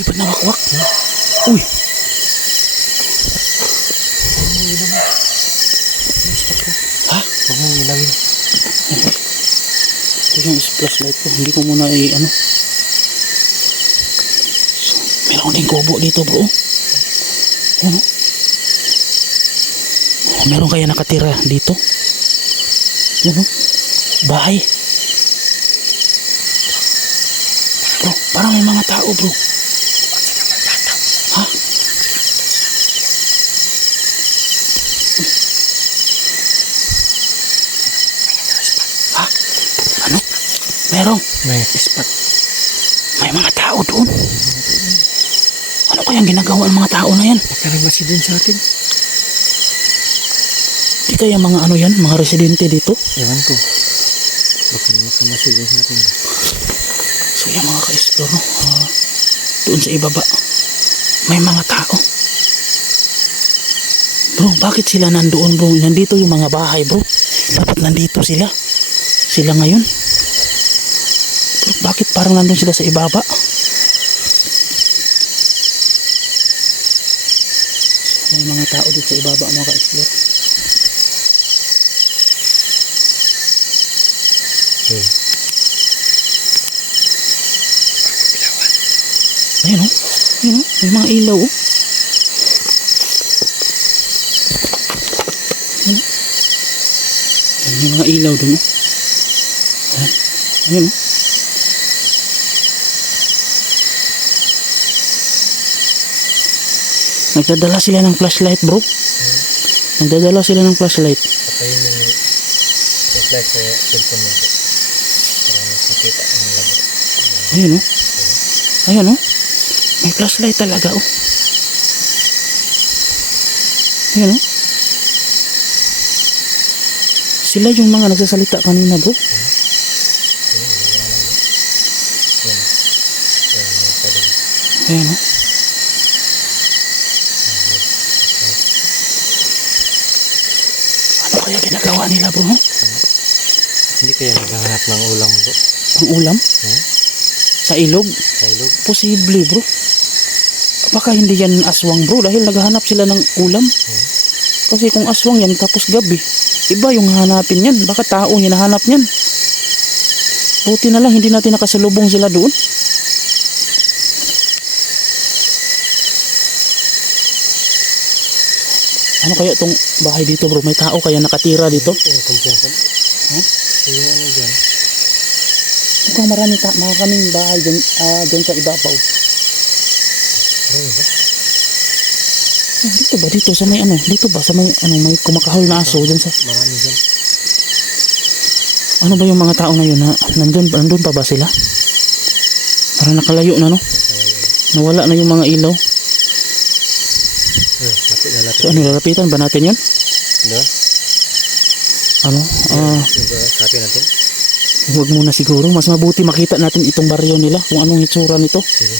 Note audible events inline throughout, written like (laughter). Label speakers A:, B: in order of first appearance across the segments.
A: May lumilipad na wakwak. Uy! Ha?
B: Huwag mong ilawin.
A: Ito yung flashlight ko. Hindi ko muna i ano. So, meron ding kubo dito bro. Ano? Meron kaya nakatira dito? Yan o. Bahay. Bro, parang may mga tao bro. Merong.
B: May ispat.
A: May mga tao doon. Ano kayang ginagawa ng mga tao na yan?
B: Baka nagmasi din sa atin.
A: Di kaya mga ano yan, mga residente dito?
B: Ewan ko. Baka naman kamasi din sa atin.
A: So yung mga ka-explore, no? ah, doon sa ibaba, may mga tao. Bro, bakit sila nandoon bro? Nandito yung mga bahay bro. Dapat nandito sila. Sila ngayon. Bakit parang nandun sila sa ibaba? May mga tao dito sa ibaba mga ka-explore.
B: Hmm.
A: Ayun oh. Ayun oh. May mga ilaw oh. Ayun oh. May mga ilaw dun oh. Ayun. Ayun oh. Nagdadala sila ng flashlight bro. Nagdadala sila ng flashlight.
B: Patayin mo yung flashlight sa cellphone mo. Para mas makita ang labo.
A: Ayun oh. Ayun oh. May flashlight talaga oh. Ayun oh. Sila yung mga nagsasalita kanina bro.
B: Mga padong.
A: Ayun oh. Ano kaya ginagawa nila bro?
B: Hindi kaya naghahanap ng ulam bro.
A: Pang ulam?
B: Hmm?
A: Sa ilog?
B: Sa ilog.
A: Posible bro. Baka hindi yan aswang bro dahil naghahanap sila ng ulam. Kasi kung aswang yan tapos gabi, iba yung hanapin yan. Baka tao yung hinahanap yan. Buti na lang hindi natin nakasalubong sila doon. Ano kaya tong bahay dito bro? May tao kaya nakatira dito?
B: Yung ano.
A: Mukhang marami ta maraming bahay dyan, ah, dyan sa ibabaw.
B: Ano?
A: Ah, dito ba? Dito sa may ano? Dito ba? Sa may ano may kumakahol na aso dyan sa
B: Marami dyan.
A: Ano ba yung mga tao na yun? Ha? Nandun, nandun pa ba sila? Parang nakalayo na no? Nawala na yung mga ilaw.
B: Eh,
A: So ano, lalapitan ba natin yun?
B: Diba?
A: Ano? Ah,
B: uh, sabi natin.
A: huwag muna siguro. Mas mabuti makita natin itong baryo nila. Kung anong itsura nito.
B: Sige.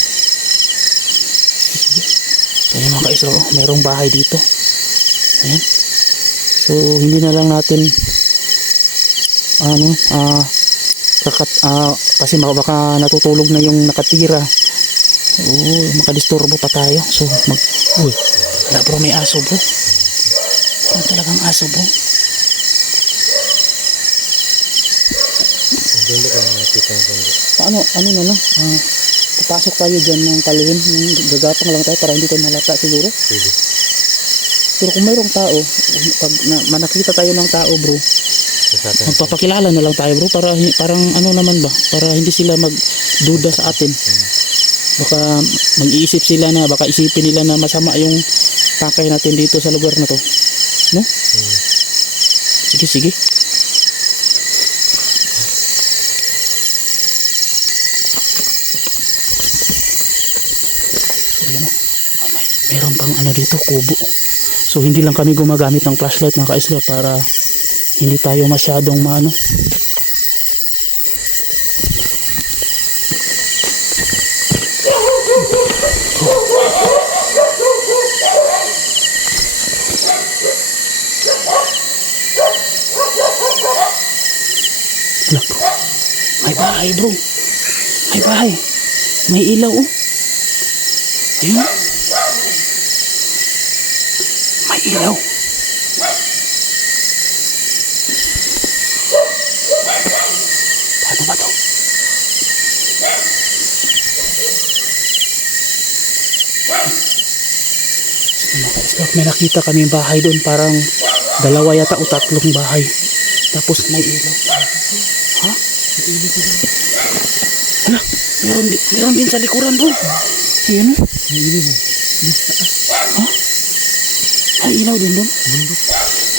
A: Yung mga kaisro, merong bahay dito. Ayan. So hindi na lang natin ano, ah kakat, ah, kasi baka, baka natutulog na yung nakatira. Oo, makadisturbo pa tayo. So mag, uy, wala bro, may aso bro. Meron talagang aso bro.
B: Hindi ka nakita ng bondo.
A: Paano, ano na lang, ah, papasok tayo dyan ng kalihim, yung gagapang lang tayo para hindi tayo malata siguro.
B: Pwede.
A: Pero kung mayroong tao, pag na, manakita tayo ng tao bro, magpapakilala na lang tayo bro para parang ano naman ba para hindi sila magduda sa atin baka mag-iisip sila na baka isipin nila na masama yung pakay natin dito sa lugar na to. No? Sige sige. So yun o Ah, may, meron pang ano dito kubo. So hindi lang kami gumagamit ng flashlight mga kaisla para hindi tayo masyadong maano Bro. May bahay bro. May bahay. May ilaw oh. Ayun. May ilaw. Paano ba to? May nakita kami bahay doon, parang dalawa yata o tatlong bahay. Tapos may ilaw. Ha? May ilaw doon. Hala, meron, meron din sa likuran doon. Ayan o. May ilaw mo. Ha? May ilaw din doon.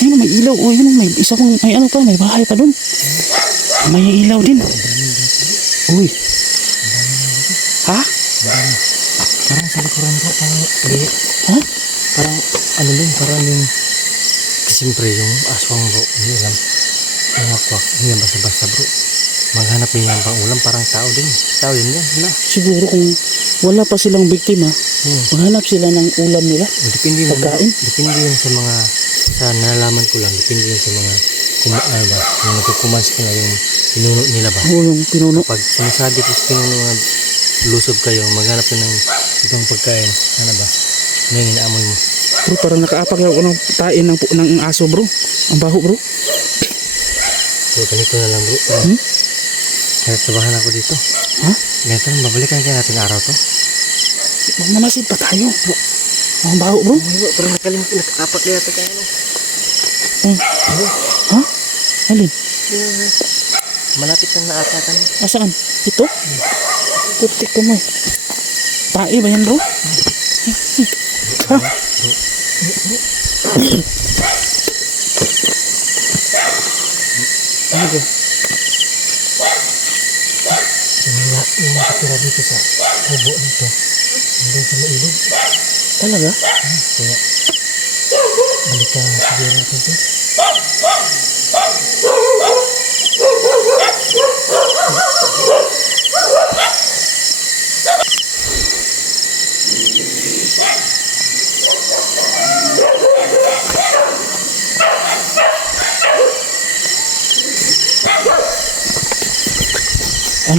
A: Ayun, may ilaw. O, ayun, may isa pang, may ano pa, may bahay pa doon. May ilaw din. Uy. Ha?
B: Parang sa likuran ko, parang, eh,
A: Ha?
B: parang, ano din, parang yung, siyempre yung aswang bro, hindi alam, yung wakwak, hindi yan basta-basta bro. Maghanap din yan pang ulam, parang tao din. Tao din yan, wala.
A: Siguro kung wala pa silang biktima,
B: Hmm.
A: maghanap sila ng ulam nila.
B: Depende naman,
A: Pagkain?
B: depende yan sa mga, sa nalalaman ko lang, depende yan sa mga, kuma, ano ba, yung nagkukumas ko na yung pinuno nila ba.
A: O yung pinuno.
B: Pag sinasabi ko sa pinuno nga, lusob kayo, maghanap ka ng ibang pagkain, ano ba, ano yung inaamoy mo.
A: Bro, parang nakaapak ako ng tain ng, ng aso bro. Ang baho bro.
B: So, ganito na lang bro.
A: Hmm?
B: Kaya trabahan ako dito.
A: Ha?
B: Ganito lang, babalikan kaya natin araw to.
A: Magmamasid pa tayo. Bro. Ang baho bro.
B: Ay, bro, pero nakalimutan, nakakapak na yata kayo. no?
A: Hmm. Ha? Alin?
B: Malapit lang na ata kami.
A: Asaan? Ito? Putik ka mo. Tae ba yan bro? Ha? Ano (laughs) bro?
B: Yung, na, yung nakatira dito sa hubo nito, nandun sa mailog.
A: Talaga?
B: Kaya, balikan siguro natin to.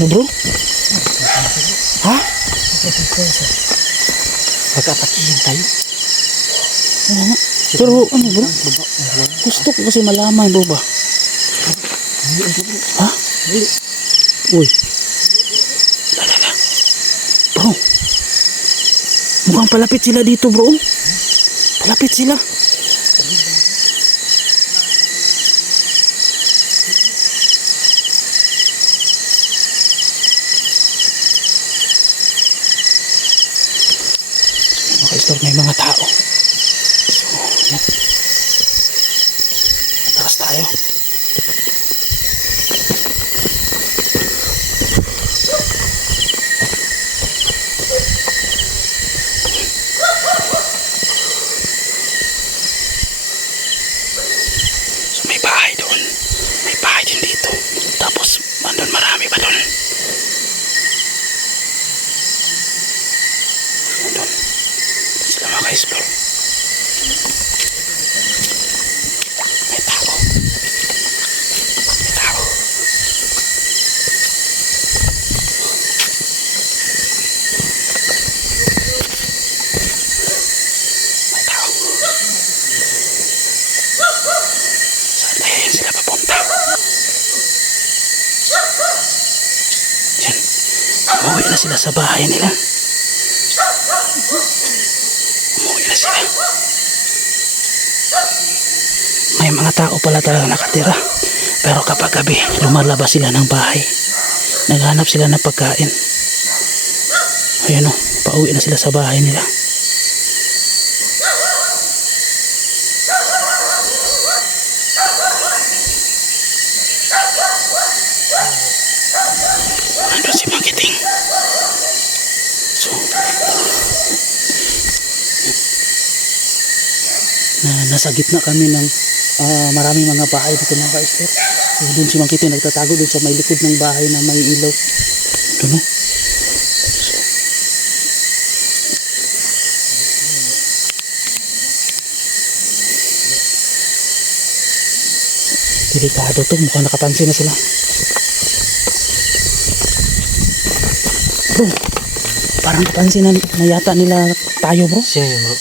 A: Ano bro? Ha?
B: Pagkatakihin tayo.
A: Ano nga? Pero ano bro? Gusto ko kasi malaman bro ba? Ha? Uy. Lalala. Bro. Mukhang palapit sila dito bro. Palapit sila. Store may mga tao. So, yan. Atras tayo. So may bahay doon. May bahay din dito. Tapos andun marami pa doon. Andun. Sila maka-explore. May tao. May tao. May yan. Umuwi na sila sa bahay nila. Umuwi na sila. May mga tao pala talaga nakatira. Pero kapag gabi, lumalabas sila ng bahay. Naghanap sila ng pagkain. Ayun o, pauwi na sila sa bahay nila. Nandun si Magiting. Na nasa gitna kami ng uh, maraming mga bahay dito mga ka-istor doon si Mangkiti nagtatago doon sa may likod ng bahay na may ilaw. Doon oh. delikado to mukhang nakapansin na sila. Bro parang napansin na, na yata nila tayo bro.
B: Sino yun bro?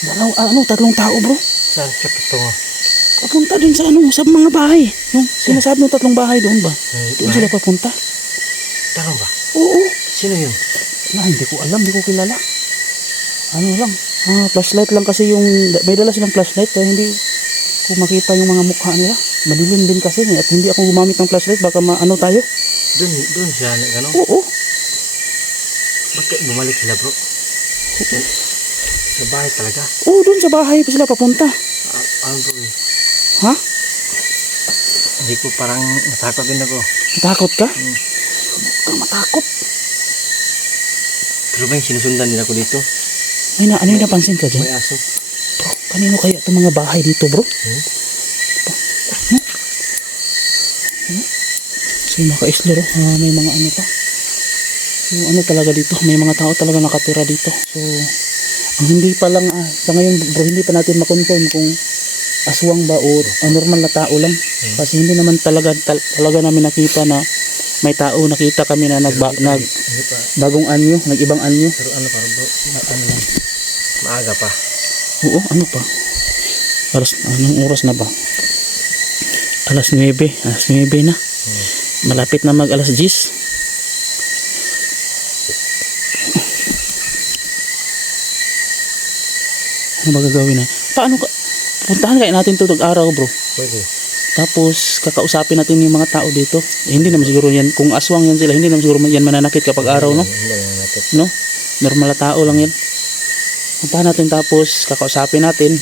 A: Dalaw, ah, ano, tatlong tao bro?
B: Saan? Kapit to
A: Papunta dun sa ano, sa mga bahay. Yung sinasabi ng tatlong bahay doon ba? Doon sila papunta.
B: Tama ba?
A: Oo.
B: Sino yun?
A: Na, hindi ko alam, hindi ko kilala. Ano lang, ah, flashlight lang kasi yung, may dala silang flashlight kaya hindi ko makita yung mga mukha nila. Madilim din kasi at hindi ako gumamit ng flashlight baka maano tayo.
B: Doon, doon siya, ano?
A: Oo.
B: Bakit bumalik sila bro? Sa, sa bahay talaga?
A: Oo, doon sa bahay pa sila papunta.
B: Ah, ano bro eh?
A: Ha?
B: Hindi ko parang natakot din ako.
A: Natakot ka?
B: Hmm.
A: Kang matakot.
B: Pero yung sinusundan din ako dito?
A: May na, ano yung napansin ka dyan?
B: May aso.
A: Bro, kanino kaya itong mga bahay dito bro?
B: Hmm?
A: So yung mga ka-isler, oh, ah, may mga ano pa. Yung ano talaga dito, may mga tao talaga nakatira dito. So, ang hindi pa lang, ah, sa ngayon bro, hindi pa natin makonfirm kung aswang ba o normal na tao lang. Kasi hindi naman talaga, tal- talaga namin nakita na may tao, nakita kami na nagba, nag,
B: Hindi pa.
A: bagong anyo, nag-ibang anyo.
B: Pero ano parang bro? Ma- ano lang? Maaga pa.
A: Oo, ano pa? Alas, anong oras na ba? Alas 9. Alas 9 na. Malapit na mag alas 10. Ano ba gagawin na? Paano ka? Puntahan kaya natin ito araw bro.
B: Pwede.
A: Tapos kakausapin natin yung mga tao dito. Eh, hindi naman siguro yan. Kung aswang yan sila, hindi naman siguro yan mananakit kapag araw, no?
B: Hindi
A: no? Normal na tao lang yan. Puntahan natin tapos kakausapin natin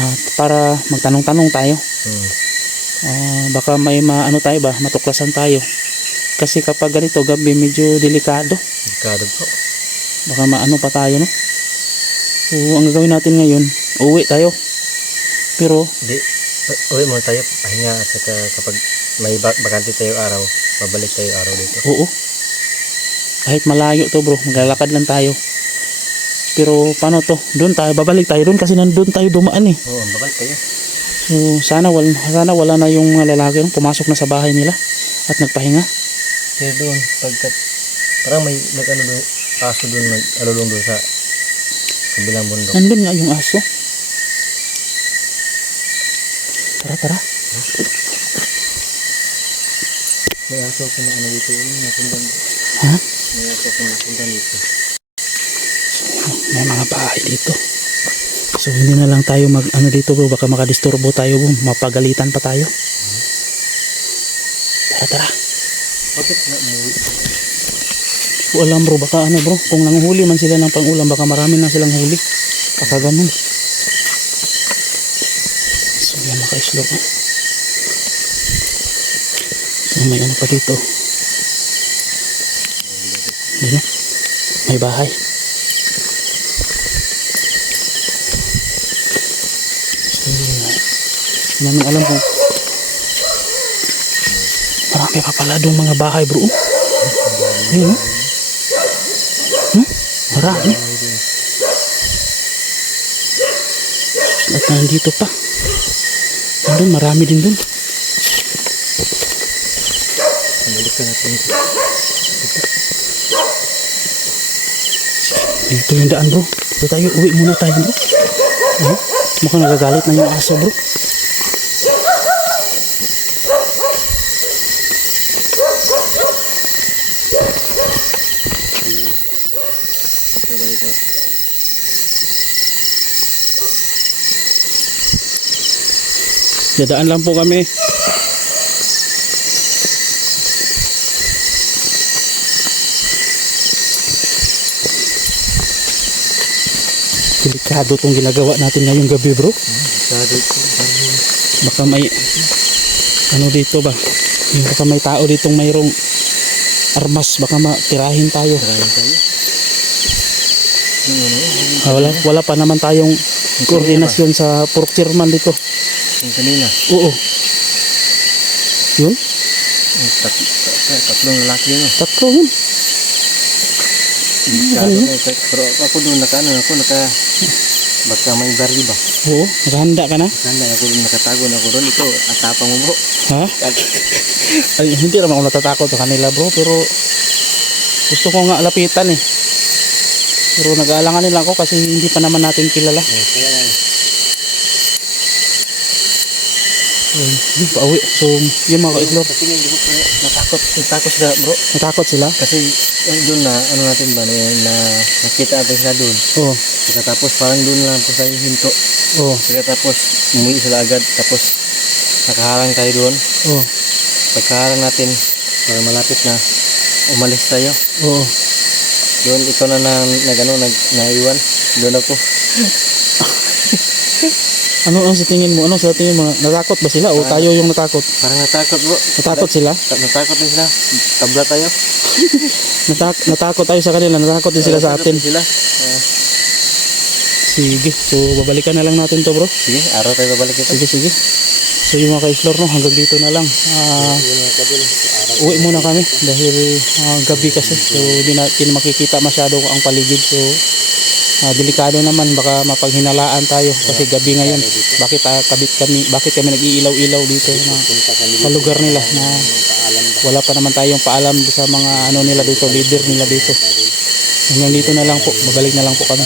A: at para magtanong-tanong tayo.
B: Hmm.
A: Ah, baka may maano tayo ba, matuklasan tayo. Kasi kapag ganito gabi medyo delikado.
B: Delikado bro.
A: Baka maano pa tayo, no? So, ang gagawin natin ngayon, uwi tayo. Pero,
B: Di, uwi muna tayo. Pahinga at saka kapag may ba- bakante tayo araw, babalik tayo araw dito.
A: oo. Kahit malayo to bro, maglalakad lang tayo. Pero paano to? Doon tayo, babalik tayo doon kasi nandun tayo dumaan eh.
B: Oo, babalik tayo.
A: So, sana wala, sana wala na yung mga lalaki no? pumasok na sa bahay nila at nagpahinga.
B: Pero doon, pagkat, parang may nag-ano doon, aso doon, nag-alulong doon sa kabilang bundok.
A: Nandun nga yung aso. Tara, tara.
B: May aso ako na ano dito, nasundan dito.
A: Ha?
B: May aso ako nasundan dito.
A: May mga bahay dito. So, hindi na lang tayo mag, ano dito bro, baka makadisturbo tayo bro, mapagalitan pa tayo. Tara, tara.
B: Bakit na umuwi?
A: Alam bro, baka ano bro, kung nanguhuli man sila ng pangulam, baka marami na silang huli. Baka ganun. So, maka-islog. Eh. So, may ano pa dito. Ano? May bahay. So, hindi namin alam kung marami pa pala doon mga bahay bro. Ayun, oh. Hmm? Marami. At nandito pa. Nandun, marami din dun.
B: Balik ka natin.
A: Dito yung daan bro. Dito tayo, uwi muna tayo bro. Ano? Mukhang nagagalit na yung aso bro.
B: Diba dito?
A: Dadaan lang po kami. Delikado tong ginagawa natin ngayong gabi bro. Baka may ano dito ba? Baka may tao ditong mayroong armas. Baka matirahin tayo.
B: Ano,
A: Ah, wala, wala pa naman tayong koordinasyon sa pork chairman dito.
B: Yung kanina.
A: Oo. Yun?
B: Yung tat, tat, tatlong lalaki yun. oh.
A: Tatlo yun.
B: Masyado
A: ano yun?
B: ito. Pero ako doon naka ano ako naka baka may baril ba?
A: Oo. Nakahanda ka na?
B: Kanda ako doon nakatago na ako doon. Ito ang tapang mo bro.
A: Ha? Ay, hindi naman ako natatakot sa kanila bro. Pero Gusto ko nga lapitan eh. Pero nag-aalangan nila ako kasi hindi pa naman natin kilala.
B: Kaya
A: yun, pauwi. So, yun mga ka-explore.
B: Kasi nga, natakot, natakot sila bro.
A: Natakot sila.
B: Kasi yung doon na, ano natin ba, na, na nakita natin sila doon.
A: Oo.
B: Pagkatapos parang doon lang po tayo hinto.
A: Oo.
B: Pagkatapos umuwi sila agad. Tapos nakaharang tayo doon.
A: Oo.
B: Pagkaharang natin, parang malapit na umalis tayo.
A: Oo.
B: Doon ikaw na na, nag, ano, nag, naiwan. Doon ako. (laughs)
A: Ano ang sa tingin mo? Ano sa tingin mo? Natakot ba sila o tayo yung natakot?
B: Parang natakot bro.
A: Natakot sila?
B: Ta- Natakot din sila. Tabla tayo. (laughs)
A: Natak natakot tayo sa kanila. Natakot din sila sa atin.
B: Sila.
A: Sige. So, babalikan na lang natin to bro.
B: sige, araw tayo babalik ito.
A: Sige, sige. So, yung mga ka-explore, no, hanggang dito na lang. Ah, uwi muna kami dahil ah, gabi kasi. So, hindi natin makikita masyado ang paligid. So, ah, delikado naman. Baka mapaghinalaan tayo kasi gabi ngayon. Bakit ah, kabit kami, bakit kami nag-iilaw-ilaw dito na sa lugar nila na wala pa naman tayong paalam sa mga ano nila dito, leader nila dito. Hanggang dito na lang po. Babalik na lang po kami.